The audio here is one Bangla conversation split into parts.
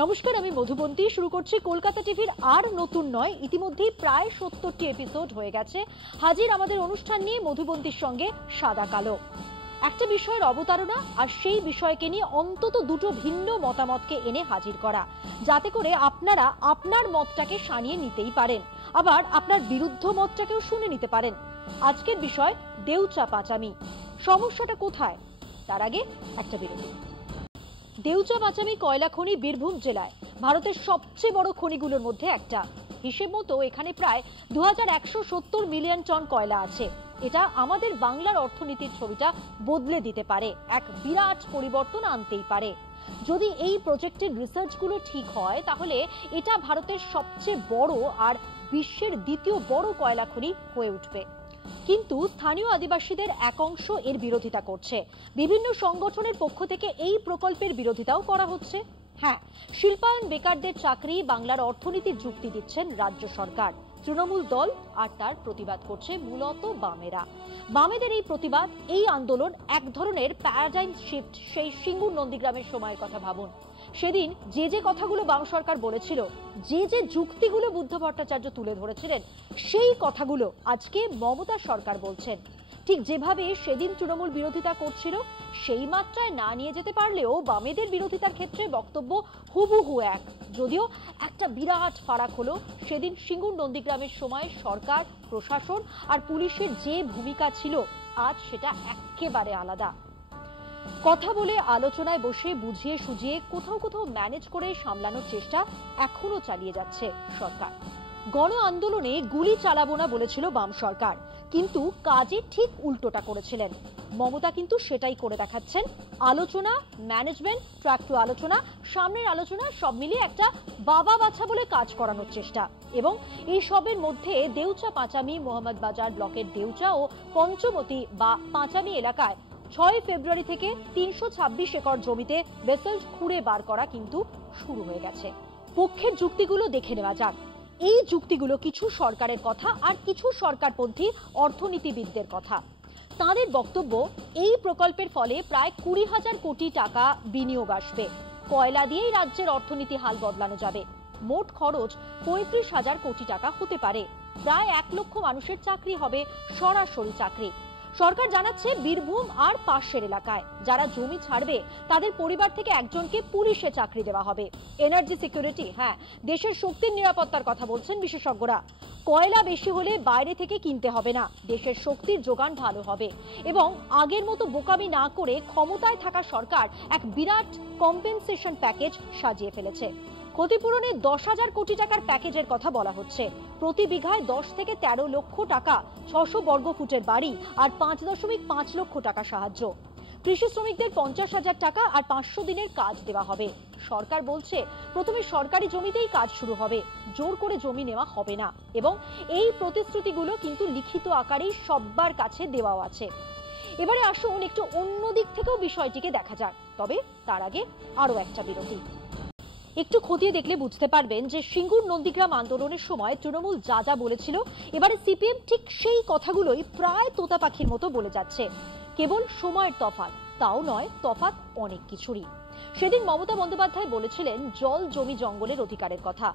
নমস্কার, আমি মধুবন্তী। শুরু করছি কলকাতা টিভির আর নতুন নয়, ইতিমধ্যেই প্রায় ৭০টি এপিসোড হয়ে গেছে। হাজির আমাদের অনুষ্ঠান নিয়ে মধুবন্তীর সঙ্গে সাদা কালো একটা বিষয়ের অবতারণা, আর সেই বিষয়কে নিয়ে অন্তত দুটো ভিন্ন মতামতকে এনে হাজির করা, যাতে করে আপনারা আপনার মতটাকে সানিয়ে নিতেই পারেন, আবার আপনার বিরুদ্ধ মতটাকেও শুনে নিতে পারেন। আজকের বিষয় দেউচা পাঁচামি। সমস্যাটা কোথায়? তার আগে একটা বিরতি। দেউচা পাঁচামি কয়লা খনি বীরভূম জেলায় ভারতের সবচেয়ে বড় খনিগুলোর মধ্যে একটা। হিসেব মতো এখানে প্রায় 2170 মিলিয়ন টন কয়লা আছে। এটা আমাদের বাংলার অর্থনীতির ছবিটা বদলে দিতে পারে, এক বিরাট পরিবর্তন আনতেই পারে। যদি এই প্রজেক্টের রিসার্চগুলো ঠিক হয়, তাহলে এটা ভারতের সবচেয়ে বড় আর বিশ্বের দ্বিতীয় বড় কয়লা খনি হয়ে উঠবে। কিন্তু স্থানীয় আদিবাসীদের এক অংশ এর বিরোধিতা করছে। বিভিন্ন সংগঠনের পক্ষ থেকে এই প্রকল্পের বিরোধিতাও করা হচ্ছে। হ্যাঁ, শিল্পায়ন বেকারদের চাকরি বাংলার অর্থনীতির যুক্তি দিচ্ছেন রাজ্য সরকার। তৃণমূল দল আর তার প্রতিবাদ করছে মূলত বামেরা। বামেদের এই প্রতিবাদ, এই আন্দোলন এক ধরনের প্যারাডাইম শিফট। সেই সিঙ্গুর নন্দীগ্রামের সময়ের কথা ভাবুন। সেদিন যে কথাগুলো বাম সরকার বলেছিল, যে যুক্তিগুলো বুদ্ধ ভট্টাচার্য তুলে ধরেছিলেন, সেই কথাগুলো আজকে মমতা সরকার বলছেন। ঠিক যেভাবে সেদিন তৃণমূল বিরোধিতা করছিল, সেই মাত্রায় না নিয়ে যেতে পারলেও বামেদের বিরোধিতার ক্ষেত্রে বক্তব্য হুবহু এক। যদিও একটা বিরাট ফারাক হলো, সেদিন সিঙ্গুর নন্দীগ্রামের সময় সরকার, প্রশাসন আর পুলিশের যে ভূমিকা ছিল, আজ সেটা একেবারে আলাদা। কথা বলে, আলোচনায় বসে, বুঝিয়ে সুঝিয়ে, কোথাও কোথাও ম্যানেজ করে সামলানোর চেষ্টা এখনো চালিয়ে যাচ্ছে সরকার। গণ আন্দোলনে গুলি চালাবো না বলেছিল বাম সরকার, কিন্তু কাজে ঠিক উল্টোটা করেছিলেন। মমতা কিন্তু সেটাই করে দেখাচ্ছেন। আলোচনা, ম্যানেজমেন্ট, ট্র্যাক টু আলোচনা, সামনের আলোচনা, সব মিলিয়ে একটা বাবা বাছা বলে কাজ করানোর চেষ্টা। এবং এই সবের মধ্যে দেউচা পাঁচামি, মোহাম্মদ বাজার ব্লকের দেউচা ও পঞ্চমতি বা পাঁচামি এলাকায় ৬ ফেব্রুয়ারি থেকে ৩২৬ একর জমিতে বেসল্ট খুঁড়ে বার করা কিন্তু শুরু হয়ে গেছে। পক্ষের যুক্তিগুলো দেখে নেওয়া যাক। এই যুক্তিগুলো কিছু সরকারের কথা আর কিছু সরকারপন্থী অর্থনীতিবিদদের কথা। তাদের বক্তব্য, এই প্রকল্পের ফলে প্রায় ২০,০০০ কোটি টাকা বিনিয়োগ আসবে। কয়লা দিয়েই রাজ্যের অর্থনীতি হাল বদলানো যাবে। মোট খরচ ৩৫,০০০ কোটি টাকা হতে পারে। প্রায় ১ লক্ষ মানুষের চাকরি হবে, সরাসরি চাকরি। সরকার জানাচ্ছে, বীরভূম আর পাশের এলাকায় যারা জমি ছাড়বে, তাদের পরিবার থেকে একজনকে পুলিশে চাকরি দেওয়া হবে। এনার্জি সিকিউরিটি, হ্যাঁ, দেশের শক্তির নিরাপত্তার কথা বলছেন বিশেষজ্ঞরা। কয়লা বেশি হলে বাইরে থেকে কিনতে হবে না, দেশের শক্তির যোগান ভালো হবে। এবং আগের মতো বোকামি না করে ক্ষমতায় থাকা সরকার এক বিরাট কম্পেনসেশন প্যাকেজ সাজিয়ে ফেলেছে। ক্ষতিপূরণে ১০,০০০ কোটি টাকার প্যাকেজের কথা বলা হচ্ছে। প্রতি বিঘায় ১০ থেকে ১৩ লক্ষ টাকা, ৬০০ বর্গফুটের বাড়ি আর ৫.৫ লক্ষ টাকা সাহায্য। কৃষি শ্রমিকদের ৫০,০০০ টাকা আর ৫০০ দিনের কাজ দেওয়া হবে। সরকার বলছে, প্রথমে সরকারি জমিতেই কাজ শুরু হবে, জোর করে জমি নেওয়া হবে না। এবং এই প্রতিশ্রুতিগুলো কিন্তু লিখিত আকারেই সবার কাছে দেওয়াও আছে। এবারে আসুন একটু অন্য দিক থেকেও বিষয়টিকে দেখা যাক। তবে তার আগে আরো একটা বিরতি। একটু খতিয়ে দেখলে বুঝতে পারবেন যে সিঙ্গুর নন্দীগ্রাম আন্দোলনের সময় তৃণমূল যা যা বলেছিল, এবারে সিপিএম ঠিক সেই কথাগুলোই প্রায় তোতা পাখির মতো বলে যাচ্ছে। কেবল সময়ের তফাৎ, তাও নয়, তফাৎ অনেক কিছুরই। সেদিন মমতা বন্দ্যোপাধ্যায় বলেছিলেন জল, জমি, জঙ্গলের অধিকারের কথা।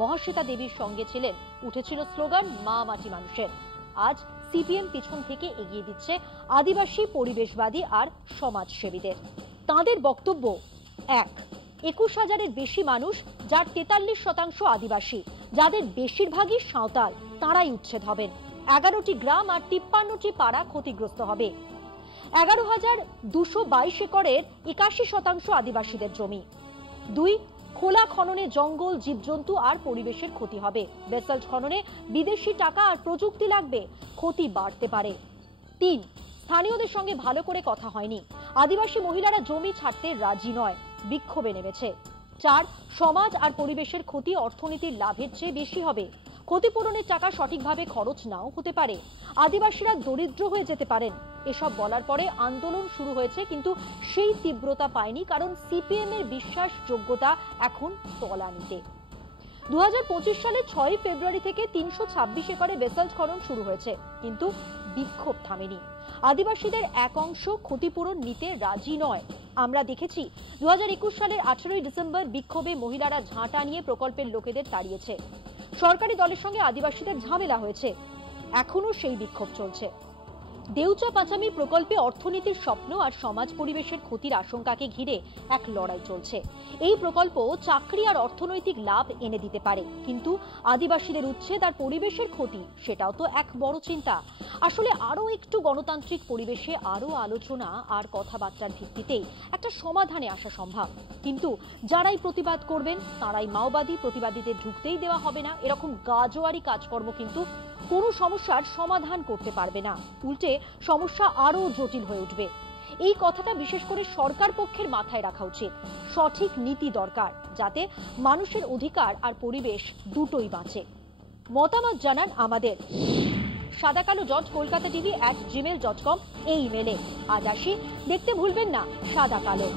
মহাশ্বেতা দেবীর সঙ্গে ছিলেন, উঠেছিল স্লোগান মা মাটি মানুষের। আজ সিপিএম পিছন থেকে এগিয়ে দিচ্ছে আদিবাসী, পরিবেশবাদী আর সমাজসেবীদের। তাদের বক্তব্য এক, ২১,০০০-এর বেশি মানুষ, যার ৪৩% আদিবাসী, যাদের বেশিরভাগই সাঁওতাল, তারাই উচ্ছেদ হবেন। ১১টি গ্রাম আর ৫৩টি পাড়া ক্ষতিগ্রস্ত হবে। ১১,২২২ একরের ৮১% আদিবাসীদের জমি। ২, খোলা খননে জঙ্গল, জীবজন্তু আর পরিবেশের ক্ষতি হবে। বেসল্ট খননে বিদেশি টাকা আর প্রযুক্তি লাগবে, ক্ষতি বাড়তে পারে। ৩, স্থানীয়দের সঙ্গে ভালো করে কথা হয়নি, আদিবাসী মহিলারা জমি ছাড়তে রাজি নয়, বিক্ষোভে নেমেছে। ৪, সমাজ আর পরিবেশের ক্ষতি অর্থনীতির লাভের চেয়ে বেশি হবে। ক্ষতিপূরণের টাকা সঠিকভাবে খরচ নাও হতে পারে, আদিবাসীরা দরিদ্র হয়ে যেতে পারেন। এসব বলার পরে আন্দোলন শুরু হয়েছে, কিন্তু সেই তীব্রতা পায়নি, কারণ সিপিএম এর বিশ্বাসযোগ্যতা এখন তলানিতে। ২০২৫ সালে ৬ ফেব্রুয়ারি থেকে ৩২৬ একরে বেসল্ট খনন শুরু হয়েছে, কিন্তু বিক্ষোভ থামেনি। আদিবাসীদের এক অংশ ক্ষতিপূরণ নিতে রাজি নয়। আমরা দেখেছি 2021 সালের 18ই ডিসেম্বর বিক্ষোভে মহিলারা ঝাঁটা নিয়ে প্রকল্পের লোকেদের তাড়িয়েছে। সরকারি দলের সঙ্গে আদিবাসীদের ঝামেলা হয়েছে, এখনো সেই বিক্ষোভ চলছে। দেউচা পাচামি প্রকল্পে অর্থনীতির স্বপ্ন আর সমাজ পরিবেশের ক্ষতির আশঙ্কাকে ঘিরে এক লড়াই চলছে। এই প্রকল্প চাকরি আর অর্থনৈতিক লাভ এনে দিতে পারে, কিন্তু আদিবাসীদের উচ্ছেদ আর পরিবেশের ক্ষতি সেটাও তো এক বড় চিন্তা। আসলে আরো একটু গণতান্ত্রিক পরিবেশে আরো আলোচনা আর কথাবার্তার ভিত্তিতেই একটা সমাধানে আসা সম্ভব। কিন্তু যারাই প্রতিবাদ করবেন তারাই মাওবাদী, প্রতিবাদীদের ঢুকতেই দেওয়া হবে না, এরকম গাজোয়ারি কাজকর্ম কিন্তু কোনো সমস্যার সমাধান করতে পারবে না, উল্টে সমস্যা আরো জটিল হয়ে উঠবে। এই কথাটা বিশেষ করে সরকার পক্ষের মাথায় রাখা উচিত। সঠিক নীতি দরকার, যাতে মানুষের অধিকার আর পরিবেশ দুটোই বাঁচে। মতামত জানান আমাদের sadakalo.kolkata.tv@gmail.com এই ইমেলে। আজ আসি, দেখতে ভুলবেন না সাদা কালো।